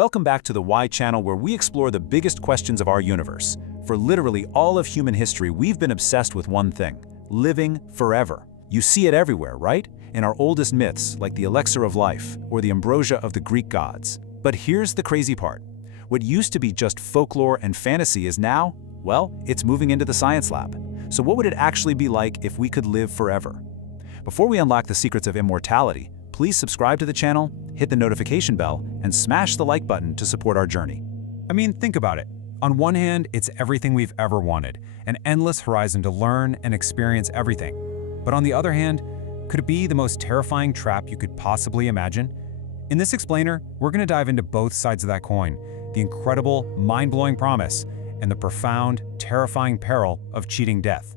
Welcome back to the Why channel, where we explore the biggest questions of our universe. For literally all of human history, we've been obsessed with one thing: living forever. You see it everywhere, right? In our oldest myths, like the elixir of life or the ambrosia of the Greek gods. But here's the crazy part. What used to be just folklore and fantasy is now, well, it's moving into the science lab. So what would it actually be like if we could live forever? Before we unlock the secrets of immortality, please subscribe to the channel, hit the notification bell, and smash the like button to support our journey. I mean, think about it. On one hand, it's everything we've ever wanted, an endless horizon to learn and experience everything. But on the other hand, could it be the most terrifying trap you could possibly imagine? In this explainer, we're going to dive into both sides of that coin, the incredible, mind-blowing promise, and the profound, terrifying peril of cheating death.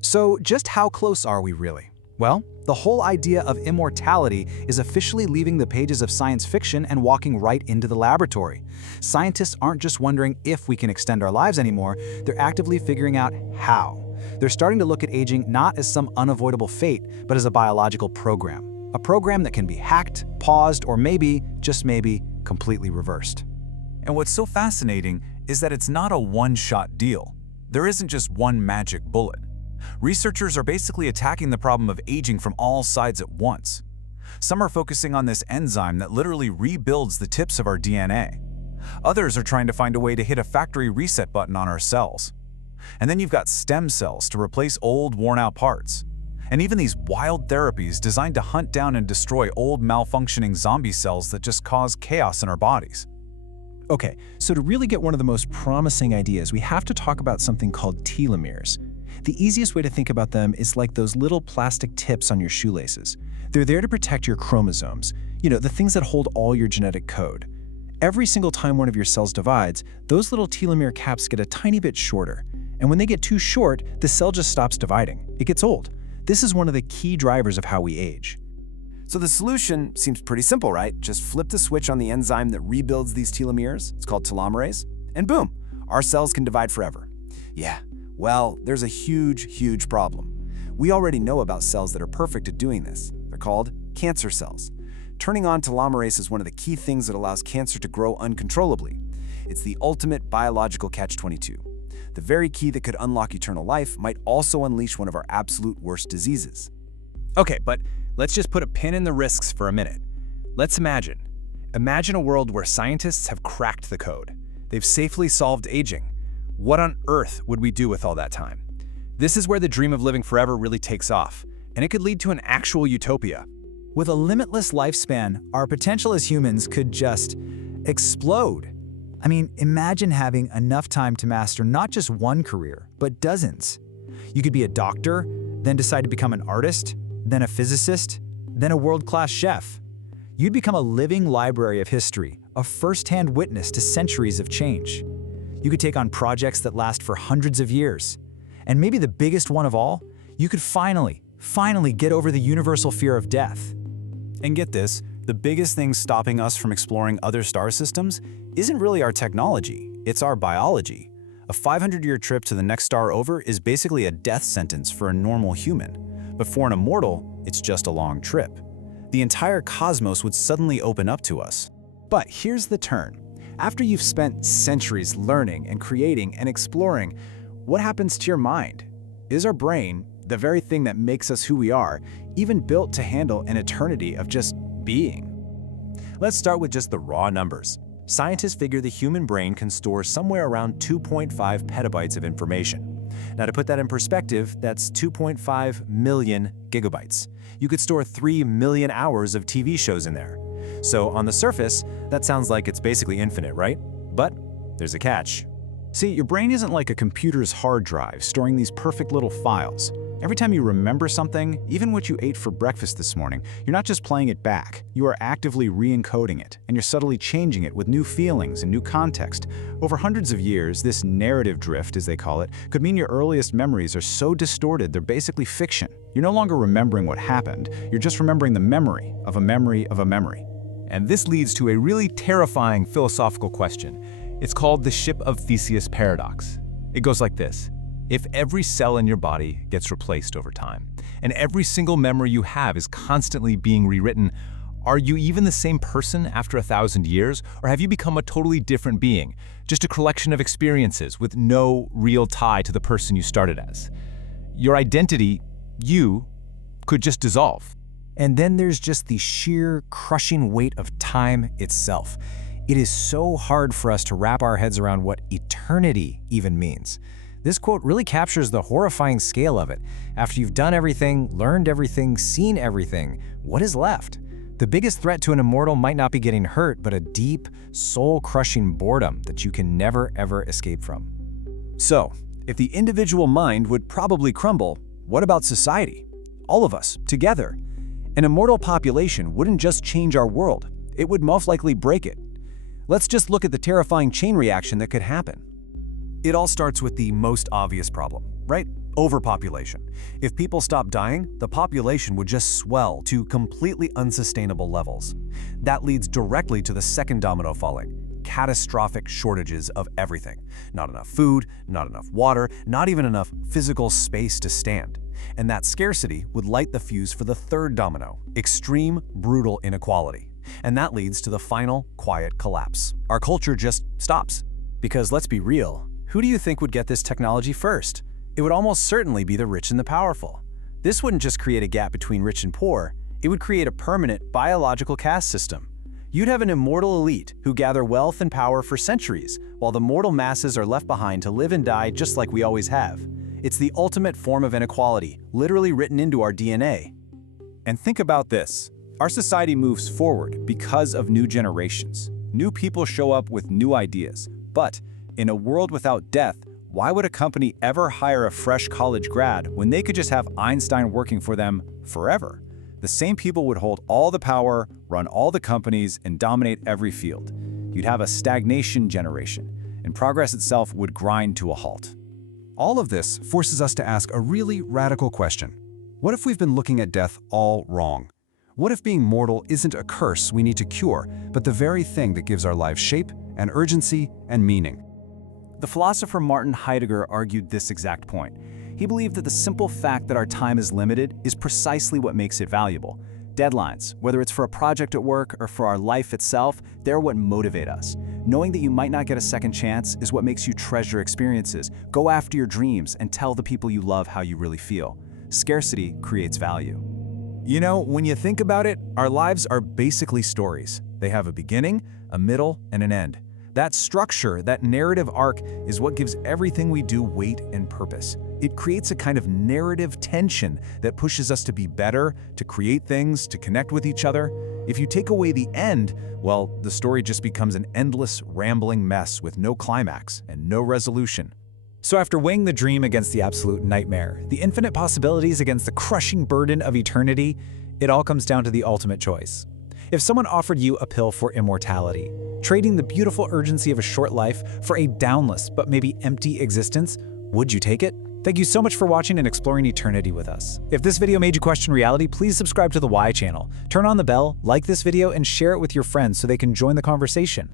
So just how close are we really? Well, the whole idea of immortality is officially leaving the pages of science fiction and walking right into the laboratory. Scientists aren't just wondering if we can extend our lives anymore, they're actively figuring out how. They're starting to look at aging not as some unavoidable fate, but as a biological program. A program that can be hacked, paused, or maybe, just maybe, completely reversed. And what's so fascinating is that it's not a one-shot deal. There isn't just one magic bullet. Researchers are basically attacking the problem of aging from all sides at once. Some are focusing on this enzyme that literally rebuilds the tips of our DNA. Others are trying to find a way to hit a factory reset button on our cells. And then you've got stem cells to replace old, worn-out parts. And even these wild therapies designed to hunt down and destroy old, malfunctioning zombie cells that just cause chaos in our bodies. Okay, so to really get one of the most promising ideas, we have to talk about something called telomeres. The easiest way to think about them is like those little plastic tips on your shoelaces. They're there to protect your chromosomes, the things that hold all your genetic code. Every single time one of your cells divides, those little telomere caps get a tiny bit shorter. And when they get too short, the cell just stops dividing. It gets old. This is one of the key drivers of how we age. So the solution seems pretty simple, right? Just flip the switch on the enzyme that rebuilds these telomeres, it's called telomerase, and boom, our cells can divide forever. Yeah, well, there's a huge problem. We already know about cells that are perfect at doing this. They're called cancer cells. Turning on telomerase is one of the key things that allows cancer to grow uncontrollably. It's the ultimate biological catch-22. The very key that could unlock eternal life might also unleash one of our absolute worst diseases. Okay, but let's just put a pin in the risks for a minute. Let's imagine a world where scientists have cracked the code. They've safely solved aging. What on earth would we do with all that time? This is where the dream of living forever really takes off, and it could lead to an actual utopia. With a limitless lifespan, our potential as humans could just explode. I mean, imagine having enough time to master not just one career, but dozens. You could be a doctor, then decide to become an artist, then a physicist, then a world-class chef. You'd become a living library of history, a first-hand witness to centuries of change. You could take on projects that last for hundreds of years. And maybe the biggest one of all, you could finally get over the universal fear of death. And get this, the biggest thing stopping us from exploring other star systems isn't really our technology, it's our biology. A 500-year trip to the next star over is basically a death sentence for a normal human. But for an immortal, it's just a long trip. The entire cosmos would suddenly open up to us. But here's the turn. After you've spent centuries learning and creating and exploring, what happens to your mind? Is our brain, the very thing that makes us who we are, even built to handle an eternity of just being? Let's start with just the raw numbers. Scientists figure the human brain can store somewhere around 2.5 petabytes of information. Now, to put that in perspective, that's 2.5 million gigabytes. You could store 3 million hours of TV shows in there. So on the surface, that sounds like it's basically infinite, right? But there's a catch. See, your brain isn't like a computer's hard drive storing these perfect little files. Every time you remember something, even what you ate for breakfast this morning, you're not just playing it back. You are actively re-encoding it, and you're subtly changing it with new feelings and new context. Over hundreds of years, this narrative drift, as they call it, could mean your earliest memories are so distorted they're basically fiction. You're no longer remembering what happened, you're just remembering the memory of a memory of a memory. And this leads to a really terrifying philosophical question. It's called the Ship of Theseus paradox. It goes like this. If every cell in your body gets replaced over time, and every single memory you have is constantly being rewritten, Are you even the same person after 1,000 years, or have you become a totally different being, just a collection of experiences with no real tie to the person you started as? Your identity, you, could just dissolve. And then there's just the sheer, crushing weight of time itself. It is so hard for us to wrap our heads around what eternity even means. This quote really captures the horrifying scale of it. After you've done everything, learned everything, seen everything, what is left? The biggest threat to an immortal might not be getting hurt, but a deep, soul-crushing boredom that you can never, ever escape from. So, if the individual mind would probably crumble, what about society? All of us, together. An immortal population wouldn't just change our world, it would most likely break it. Let's just look at the terrifying chain reaction that could happen. It all starts with the most obvious problem, right? Overpopulation. If people stopped dying, the population would just swell to completely unsustainable levels. That leads directly to the second domino falling: catastrophic shortages of everything. Not enough food, not enough water, not even enough physical space to stand. And that scarcity would light the fuse for the third domino: extreme, brutal inequality. And that leads to the final, quiet collapse. Our culture just stops. Because let's be real, who do you think would get this technology first? It would almost certainly be the rich and the powerful. This wouldn't just create a gap between rich and poor, it would create a permanent biological caste system. You'd have an immortal elite who gather wealth and power for centuries, while the mortal masses are left behind to live and die just like we always have. It's the ultimate form of inequality, literally written into our DNA. And think about this. Our society moves forward because of new generations. New people show up with new ideas. But in a world without death, why would a company ever hire a fresh college grad when they could just have Einstein working for them forever? The same people would hold all the power, run all the companies, and dominate every field. You'd have a stagnation generation, and progress itself would grind to a halt. All of this forces us to ask a really radical question. What if we've been looking at death all wrong? What if being mortal isn't a curse we need to cure, but the very thing that gives our lives shape and urgency and meaning? The philosopher Martin Heidegger argued this exact point. He believed that the simple fact that our time is limited is precisely what makes it valuable. Deadlines, whether it's for a project at work or for our life itself, they're what motivate us. Knowing that you might not get a second chance is what makes you treasure experiences, go after your dreams, and tell the people you love how you really feel. Scarcity creates value. You know, when you think about it, our lives are basically stories. They have a beginning, a middle, and an end. That structure, that narrative arc, is what gives everything we do weight and purpose. It creates a kind of narrative tension that pushes us to be better, to create things, to connect with each other. If you take away the end, well, the story just becomes an endless, rambling mess with no climax and no resolution. So after weighing the dream against the absolute nightmare, the infinite possibilities against the crushing burden of eternity, it all comes down to the ultimate choice. If someone offered you a pill for immortality, trading the beautiful urgency of a short life for a downless but maybe empty existence, would you take it? Thank you so much for watching and exploring eternity with us. If this video made you question reality, please subscribe to the Why channel. Turn on the bell, like this video, and share it with your friends so they can join the conversation.